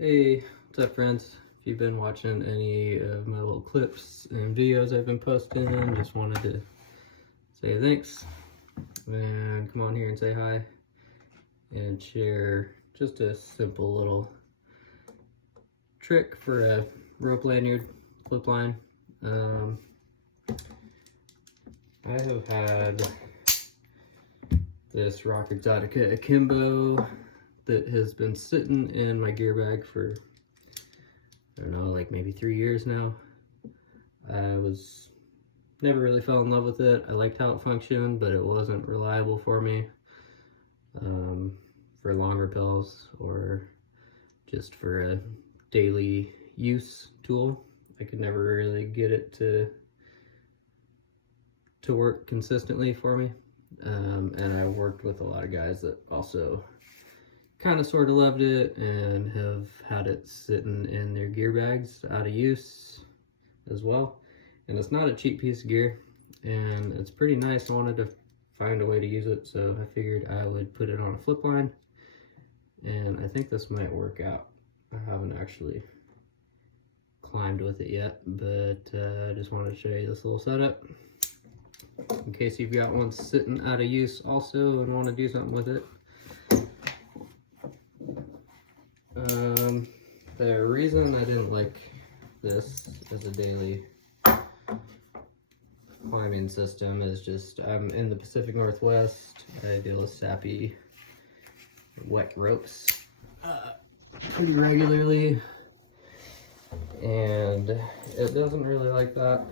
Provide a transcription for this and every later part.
Hey, what's up friends? If you've been watching any of my little clips and videos I've been posting, just wanted to say thanks and come on here and say hi and share just a simple little trick for a rope lanyard clip line. I have had this Rock Exotica akimbo that has been sitting in my gear bag for, I don't know, like maybe 3 years now. I never really fell in love with it. I liked how it functioned, but it wasn't reliable for me for long rappels or just for a daily use tool. I could never really get it to work consistently for me. And I worked with a lot of guys that also kind of sort of loved it and have had it sitting in their gear bags out of use as well. And it's not a cheap piece of gear and it's pretty nice. I wanted to find a way to use it, so I figured I would put it on a flip line, and I think this might work out. I haven't actually climbed with it yet, but I just wanted to show you this little setup in case you've got one sitting out of use also and want to do something with it. The reason I didn't like this as a daily climbing system is just I'm in the Pacific Northwest. I deal with sappy, wet ropes pretty regularly, and it doesn't really like that,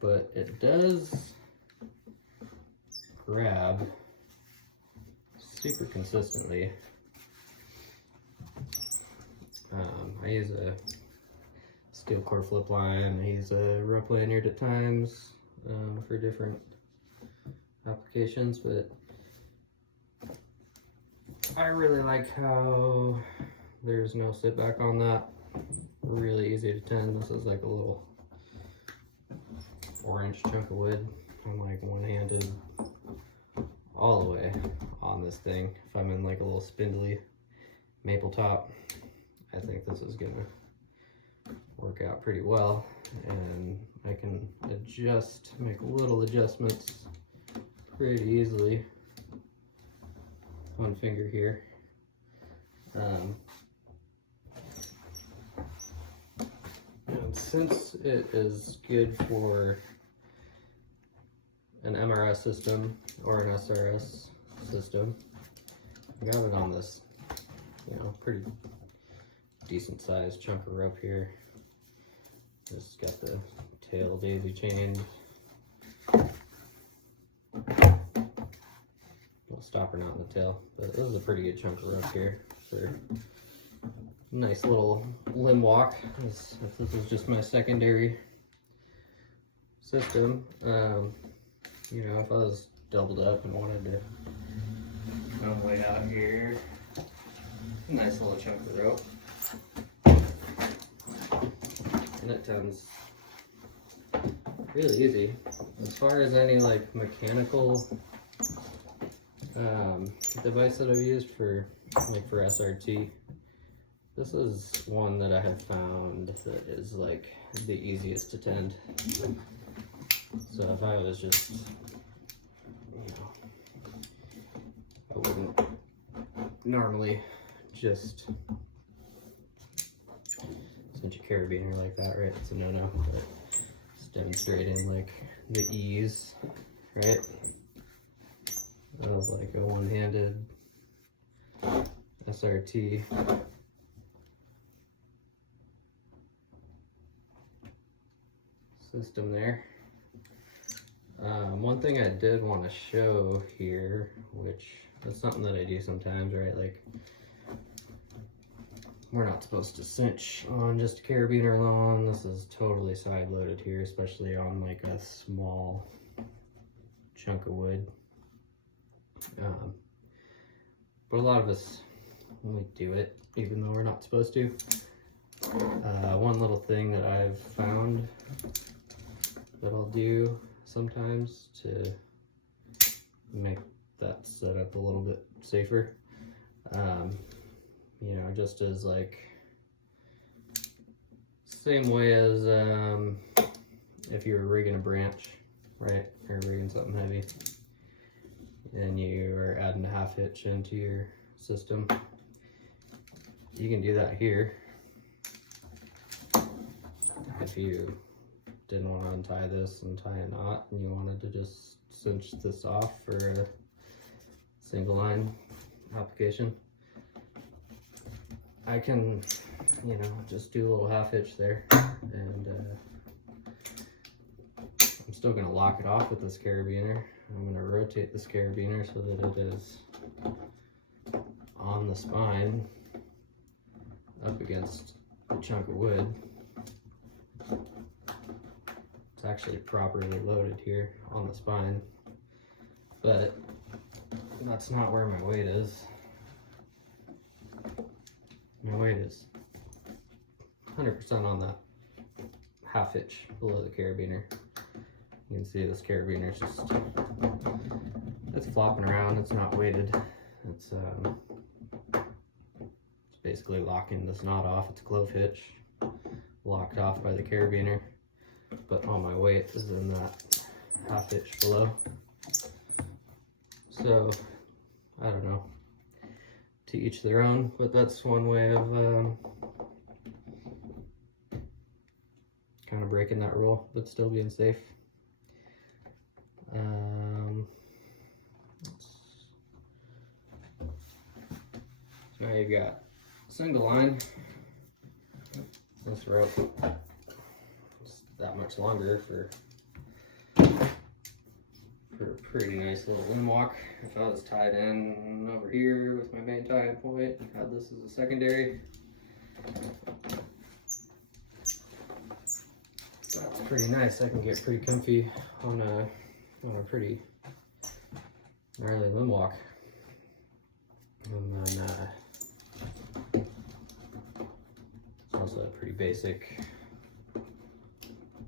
but it does grab super consistently. I use a steel core flip line. I use a rope lanyard at times for different applications, but I really like how there's no sit back on that. Really easy to tend. This is like a little 4-inch chunk of wood. I'm like one-handed all the way on this thing. If I'm in like a little spindly maple top, I think this is gonna work out pretty well, and I can make little adjustments pretty easily. One finger here. And since it is good for an MRS system or an SRS system, I got it on this, pretty decent sized chunk of rope here. Just got the tail daisy chained. Little stopper knot in the tail, but this is a pretty good chunk of rope here for a nice little limb walk. If this is just my secondary system, if I was doubled up and wanted to come way out here, nice little chunk of rope. And it tends really easy. As far as any like mechanical device that I've used for SRT, this is one that I have found that is like the easiest to tend. So if I was just, I wouldn't normally just cinch a carabiner like that, right? It's a no-no, but it's demonstrating like the ease, right? Of like a one-handed SRT. System there. One thing I did want to show here, which is something that I do sometimes, right? Like, we're not supposed to cinch on just a carabiner alone. This is totally side loaded here, especially on like a small chunk of wood. But a lot of us, we do it even though we're not supposed to. One little thing that I've found that I'll do sometimes to make that setup a little bit safer, you know, just as like, same way as if you were rigging a branch, right, or rigging something heavy, and you are adding a half hitch into your system. You can do that here. If you didn't want to untie this and tie a knot and you wanted to just cinch this off for a single line application, I can, you know, just do a little half hitch there, and I'm still going to lock it off with this carabiner. I'm going to rotate this carabiner so that it is on the spine up against a chunk of wood. It's actually properly loaded here on the spine, but that's not where my weight is. My weight is 100% on that half hitch below the carabiner. You can see this carabiner is just, it's flopping around, it's not weighted. It's basically locking this knot off. It's a clove hitch, locked off by the carabiner, but all my weight is in that half hitch below. So, I don't know, to each their own, but that's one way of kind of breaking that rule, but still being safe. So now you've got single line. This rope is that much longer for a pretty nice little limb walk. If I was tied in over here with my main tying point, had this as a secondary, that's pretty nice. I can get pretty comfy on a pretty gnarly limb walk. And then it's also a pretty basic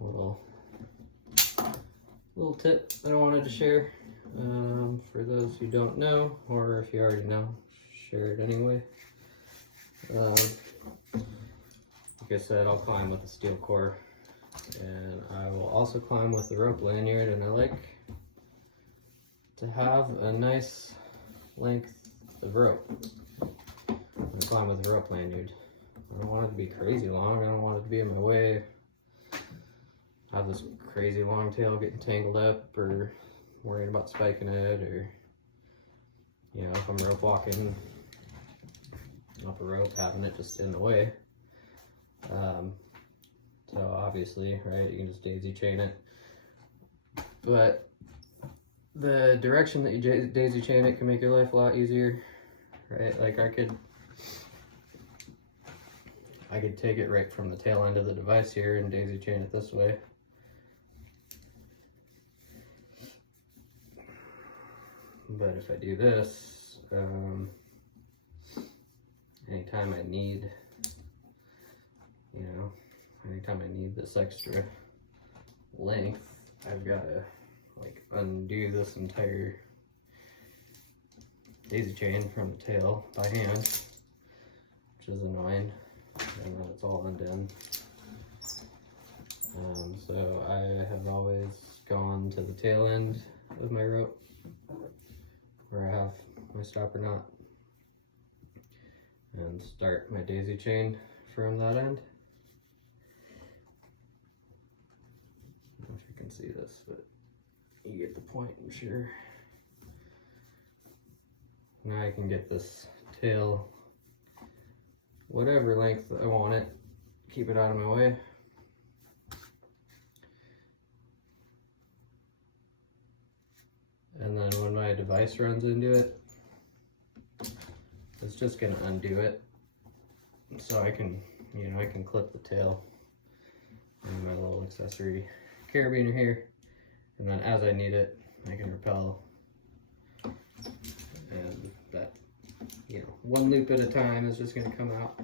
little tip that I wanted to share for those who don't know, or if you already know, share it anyway. Like I said, I'll climb with a steel core, and I will also climb with the rope lanyard, and I like to have a nice length of rope when I climb with the rope lanyard. I don't want it to be crazy long, I don't want it to be in my way, have this crazy long tail getting tangled up, or worrying about spiking it, or, you know, if I'm rope walking up a rope, having it just in the way. So obviously, right, you can just daisy chain it, but the direction that you daisy chain it can make your life a lot easier, right? Like I could take it right from the tail end of the device here and daisy chain it this way. But if I do this, anytime I need, you know, anytime I need this extra length, I've got to like undo this entire daisy chain from the tail by hand, which is annoying, and then it's all undone. So I have always gone to the tail end of my rope where I have my stopper knot and start my daisy chain from that end. I don't know if you can see this, but you get the point, I'm sure. Now I can get this tail whatever length I want it, keep it out of my way. And then when my device runs into it, it's just gonna undo it. So I can, you know, I can clip the tail and my little accessory carabiner here. And then as I need it, I can rappel. And that, you know, one loop at a time is just gonna come out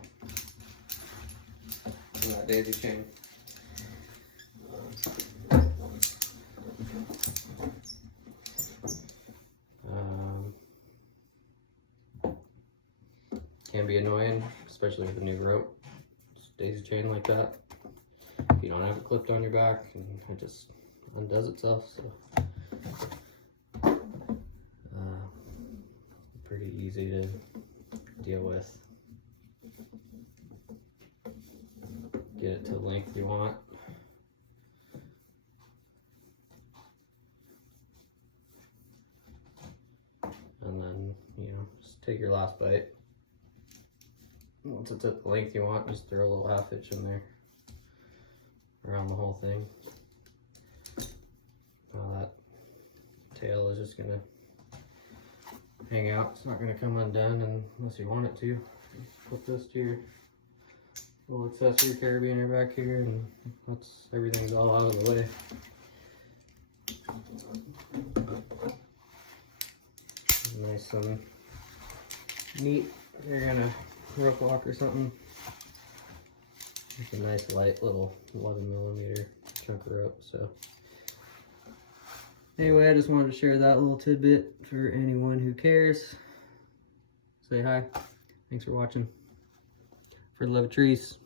from that daisy chain. can be annoying, especially with a new rope. Just daisy chain like that. If you don't have it clipped on your back, and it just undoes itself. So pretty easy to deal with. Get it to the length you want. And then, you know, just take your last bite. Once it's at the length you want, just throw a little half hitch in there around the whole thing. Now that tail is just gonna hang out. It's not gonna come undone unless you want it to. Just put this to your little accessory carabiner back here, and that's everything's all out of the way. Nice and neat. You're gonna rope walk or something. It's a nice light little 11mm chunk of rope. So anyway, I just wanted to share that little tidbit for anyone who cares. Say hi. Thanks for watching. For the love of trees.